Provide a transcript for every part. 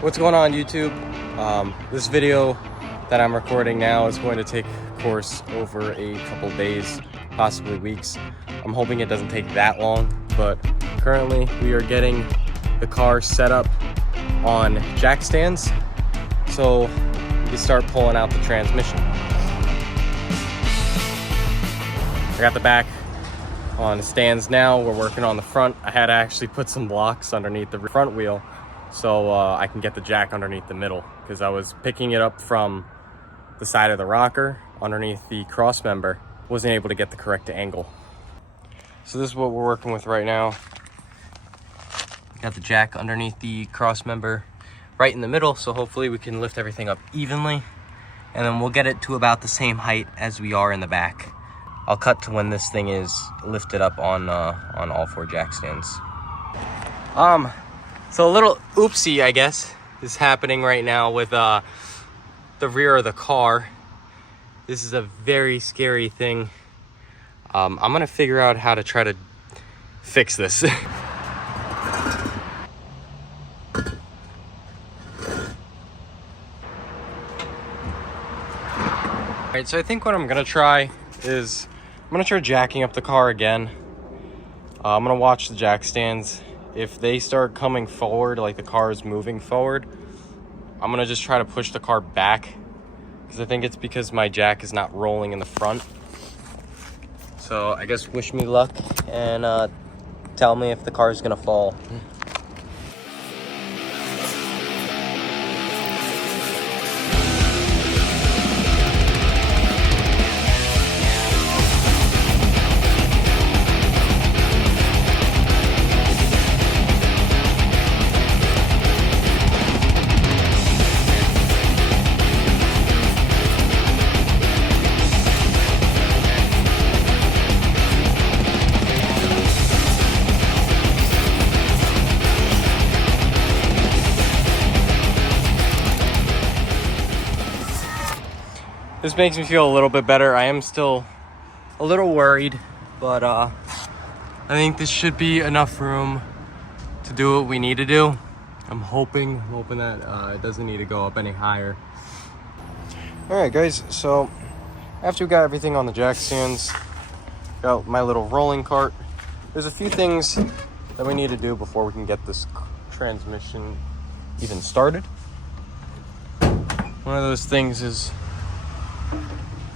What's going on, YouTube? This video that I'm recording now is going to take course over a couple days, possibly weeks. I'm hoping it doesn't take that long, but currently we are getting the car set up on jack stands so we can start pulling out the transmission. I got the back on the stands now. We're working on the front. I had to actually put some blocks underneath the front wheel so I can get the jack underneath the middle, because I was picking it up from the side of the rocker underneath the cross member. Wasn't able to get the correct angle. So this is what we're working with right now. Got the jack underneath the cross member right in the middle, so hopefully we can lift everything up evenly, and then we'll get it to about the same height as we are in the back. I'll cut to when this thing is lifted up on all four jack stands. So a little oopsie, I guess, is happening right now with the rear of the car. This is a very scary thing. I'm gonna figure out how to try to fix this. All right, so I think what I'm gonna try is I'm gonna try jacking up the car again. I'm gonna watch the jack stands. If they start coming forward, like the car is moving forward, I'm gonna just try to push the car back, because I think it's because my jack is not rolling in the front. So I guess wish me luck and tell me if the car is gonna fall. This makes me feel a little bit better. I am still a little worried, but I think this should be enough room to do what we need to do. I'm hoping that it doesn't need to go up any higher. All right, guys, so after we got everything on the jack stands, got my little rolling cart, there's a few things that we need to do before we can get this transmission even started. One of those things is,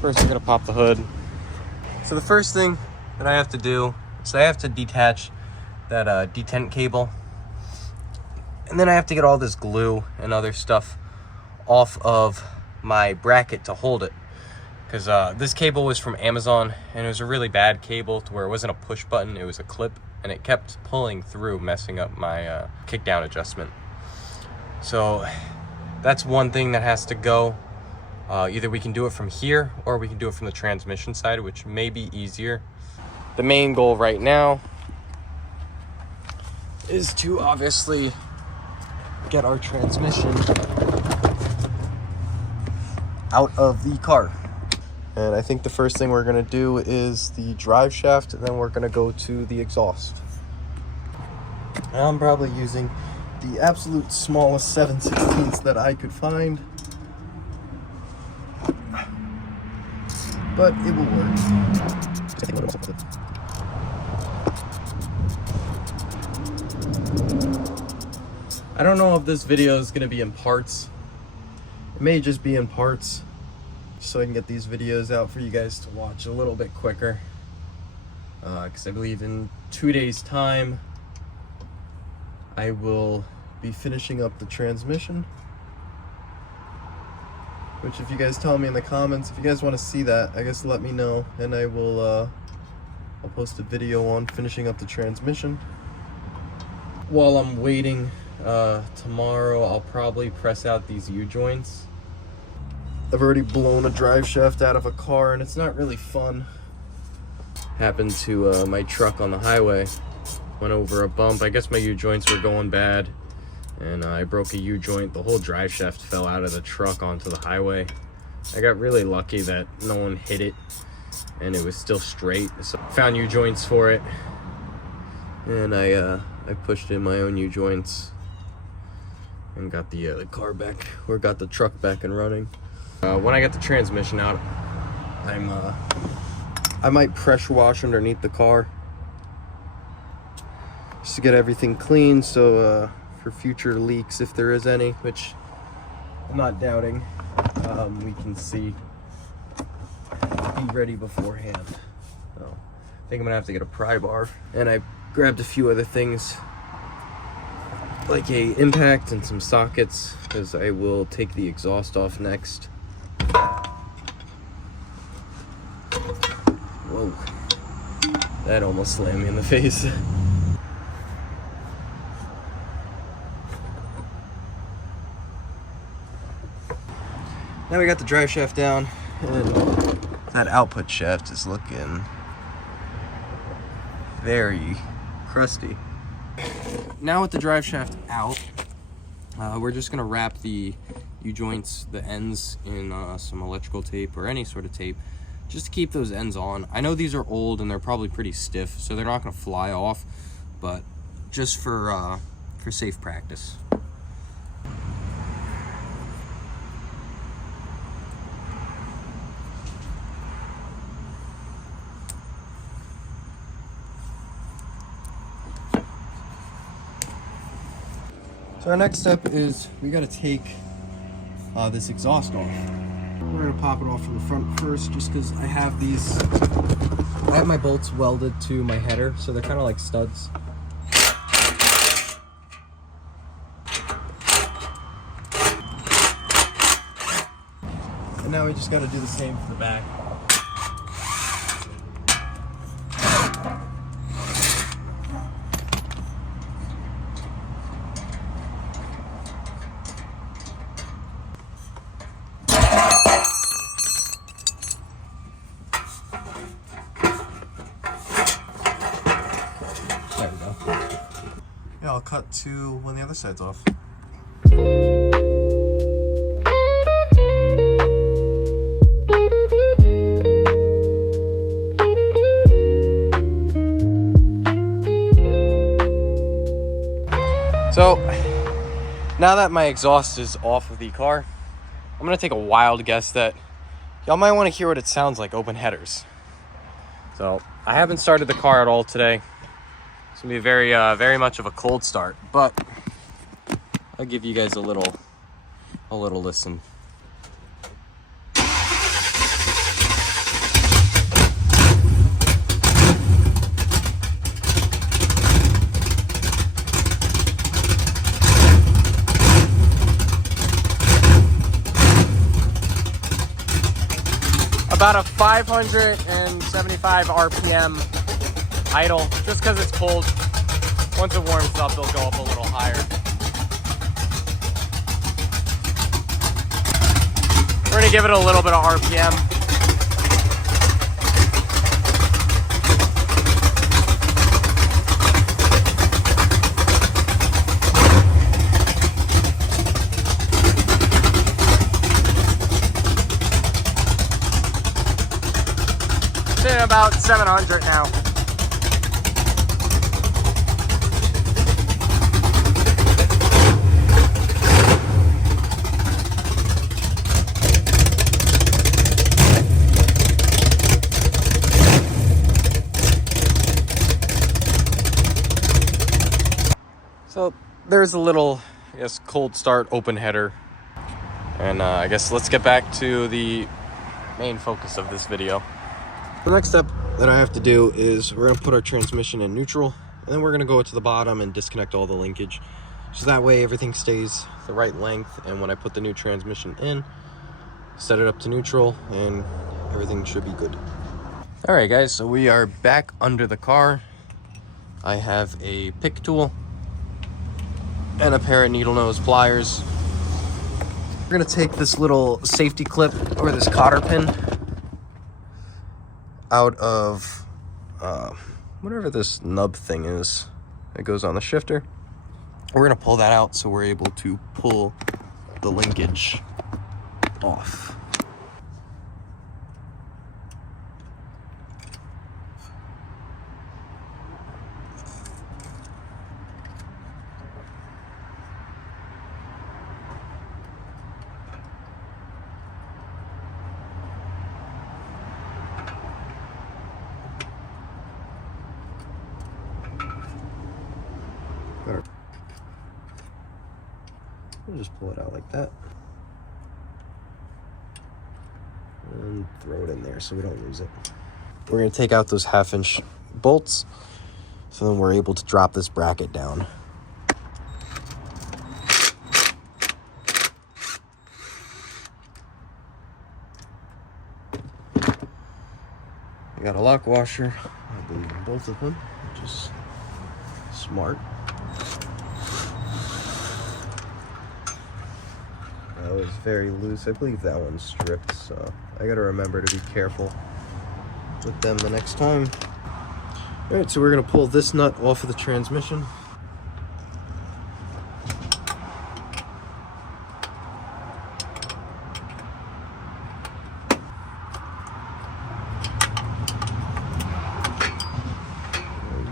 first I'm gonna pop the hood. So the first thing that I have to do is I have to detach that detent cable, and then I have to get all this glue and other stuff off of my bracket to hold it, because this cable was from Amazon, and it was a really bad cable to where it wasn't a push button, it was a clip, and it kept pulling through, messing up my kick down adjustment. So that's one thing that has to go. Either we can do it from here or we can do it from the transmission side, which may be easier. The main goal right now is to obviously get our transmission out of the car. And I think the first thing we're gonna do is the drive shaft, and then we're gonna go to the exhaust. I'm probably using the absolute smallest 7/16 that I could find, but it will work. I don't know if this video is going to be in parts. It may just be in parts, so I can get these videos out for you guys to watch a little bit quicker. Because I believe in 2 days' time, I will be finishing up the transmission. Which, if you guys tell me in the comments, if you guys want to see that, I guess let me know, and I will I'll post a video on finishing up the transmission. While I'm waiting, tomorrow I'll probably press out these U-joints. I've already blown a drive shaft out of a car, and it's not really fun. Happened to my truck on the highway. Went over a bump. I guess my U-joints were going bad, and I broke a U-joint. The whole drive shaft fell out of the truck onto the highway. I got really lucky that no one hit it, and it was still straight. So I found U-joints for it, and I pushed in my own U-joints. and got the car back, or got the truck back and running. When I get the transmission out, I might pressure wash underneath the car just to get everything clean, so for future leaks, if there is any, which I'm not doubting, we can be ready beforehand. So I think I'm gonna have to get a pry bar, and I grabbed a few other things like a impact and some sockets, because I will take the exhaust off next. Whoa, that almost slammed me in the face. Now we got the drive shaft down, and that output shaft is looking very crusty. Now with the drive shaft out, we're just gonna wrap the U-joints, the ends, in some electrical tape or any sort of tape, just to keep those ends on. I know these are old and they're probably pretty stiff, so they're not gonna fly off, but just for safe practice. So our next step is we got to take this exhaust off. We're going to pop it off from the front first, just because I have my bolts welded to my header, so they're kind of like studs. And now we just got to do the same for the back. There we go. Yeah, I'll cut to when the other side's off. So, now that my exhaust is off of the car, I'm gonna take a wild guess that y'all might want to hear what it sounds like open headers. So, I haven't started the car at all today. It's gonna be very much of a cold start, but I'll give you guys a little listen. About a 575 RPM idle, just because it's cold. Once it warms up, they'll go up a little higher. We're gonna give it a little bit of RPM. Sitting about 700 now. So there's a little, I guess, cold start open header. And I guess let's get back to the main focus of this video. The next step that I have to do is we're going to put our transmission in neutral, and then we're going to go to the bottom and disconnect all the linkage, so that way everything stays the right length. And when I put the new transmission in, set it up to neutral, and everything should be good. All right, guys, so we are back under the car. I have a pick tool and a pair of needle nose pliers. We're going to take this little safety clip, or this cotter pin, out of whatever this nub thing is that goes on the shifter. We're gonna pull that out so we're able to pull the linkage off. We'll just pull it out like that. And throw it in there so we don't lose it. We're gonna take out those 1/2-inch bolts, so then we're able to drop this bracket down. I got a lock washer, I believe in both of them, which is smart. That was very loose. I believe that one's stripped, so I gotta remember to be careful with them the next time. All right, so we're gonna pull this nut off of the transmission.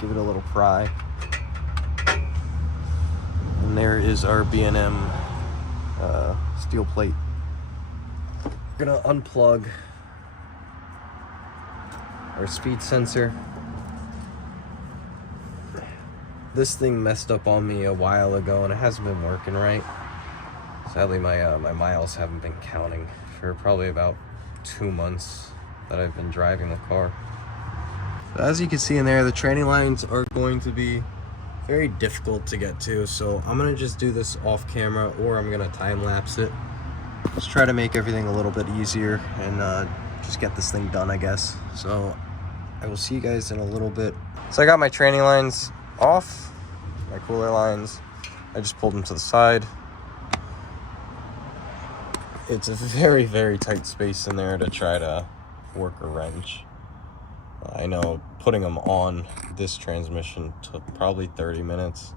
Give it a little pry. And there is our B&M steel plate. We're gonna unplug our speed sensor. This thing messed up on me a while ago and it hasn't been working right. Sadly, my miles haven't been counting for probably about 2 months that I've been driving the car. So as you can see in there, the training lines are going to be very difficult to get to, so I'm gonna just do this off camera, or I'm gonna time lapse it. Just try to make everything a little bit easier and just get this thing done, I guess. So I will see you guys in a little bit. So I got my training lines off, my cooler lines. I just pulled them to the side. It's a very, very tight space in there to try to work a wrench. I know putting them on this transmission took probably 30 minutes.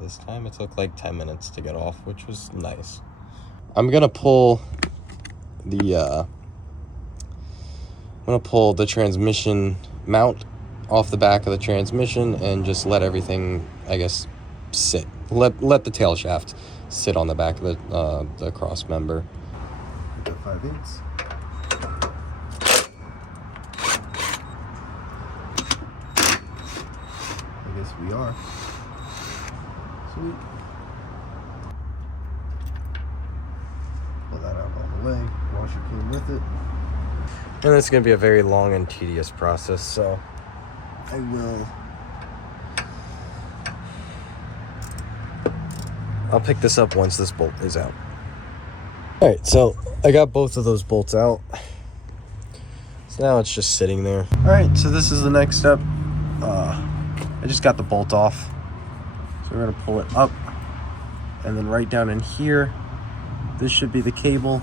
This time it took like 10 minutes to get off, which was nice. I'm gonna pull the transmission mount off the back of the transmission and just let everything, I guess, sit. Let the tail shaft sit on the back of the cross member. 5/8. I guess we are. Sweet. Pull that out all the way. Washer came with it. And it's going to be a very long and tedious process, so I'll pick this up once this bolt is out. Alright, so I got both of those bolts out. So now it's just sitting there. Alright, so this is the next step. I just got the bolt off. So we're going to pull it up. And then right down in here, this should be the cable.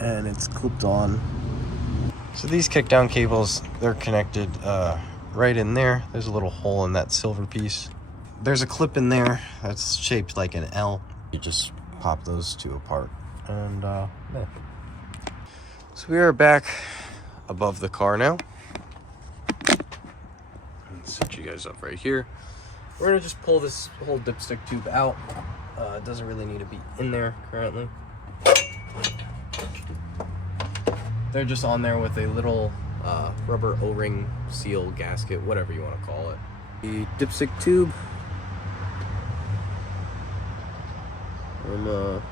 And it's clipped on. So these kick down cables, they're connected right in there. There's a little hole in that silver piece. There's a clip in there that's shaped like an L. You just pop those two apart. And yeah. So we are back above the car now. Set you guys up right here. We're gonna just pull this whole dipstick tube out. It doesn't really need to be in there currently. They're just on there with a little rubber O-ring seal gasket, whatever you want to call it. The dipstick tube. I'm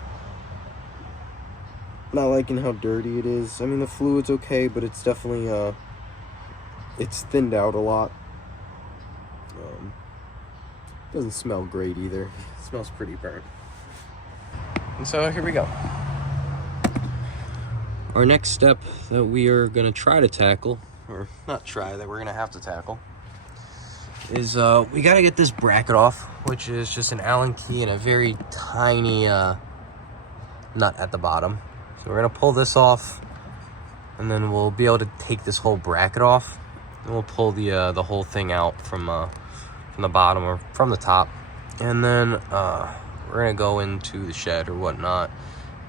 not liking how dirty it is. I mean, the fluid's okay, but it's definitely it's thinned out a lot. Doesn't smell great either. It smells pretty burnt. And so here we go. Our next step that we are gonna try to tackle, or not try, that we're gonna have to tackle, is we gotta get this bracket off, which is just an Allen key and a very tiny nut at the bottom. So we're gonna pull this off, and then we'll be able to take this whole bracket off, and we'll pull the whole thing out from the bottom or from the top, and then we're gonna go into the shed or whatnot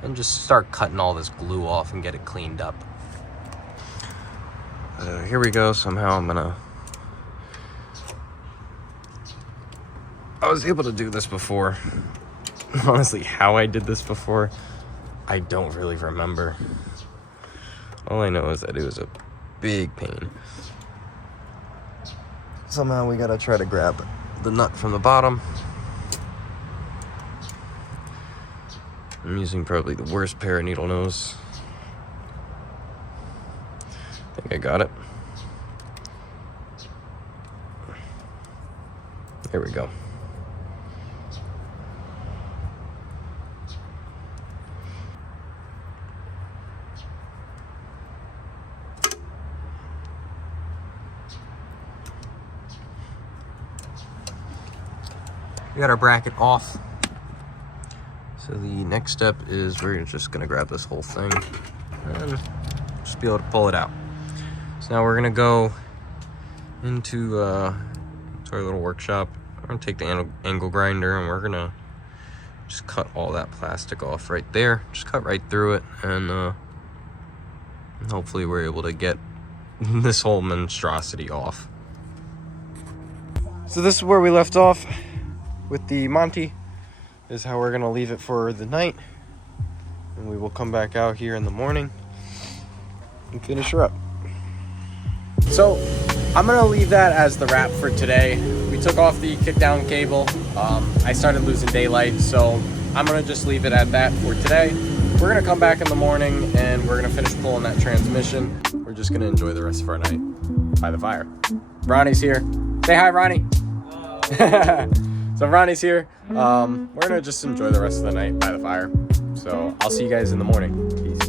and just start cutting all this glue off and get it cleaned up. Here we go. Somehow I was able to do this before. Honestly, how I did this before, I don't really remember. All I know is that it was a big pain. Somehow we gotta try to grab the nut from the bottom I'm using probably the worst pair of needle nose. I think I got it. There we go. We got our bracket off. So the next step is we're just gonna grab this whole thing and just be able to pull it out. So now we're gonna go into to our little workshop. We're gonna take the angle grinder and we're gonna just cut all that plastic off right there. Just cut right through it, and hopefully we're able to get this whole monstrosity off. So this is where we left off with the Monte. This is how we're gonna leave it for the night, and we will come back out here in the morning and finish her up. So I'm gonna leave that as the wrap for today. We took off the kick down cable. I started losing daylight, so I'm gonna just leave it at that for today. We're gonna come back in the morning and we're gonna finish pulling that transmission. We're just gonna enjoy the rest of our night by the fire. Ronnie's here. Say hi, Ronnie. So Ronnie's here. We're gonna just enjoy the rest of the night by the fire. So I'll see you guys in the morning. Peace.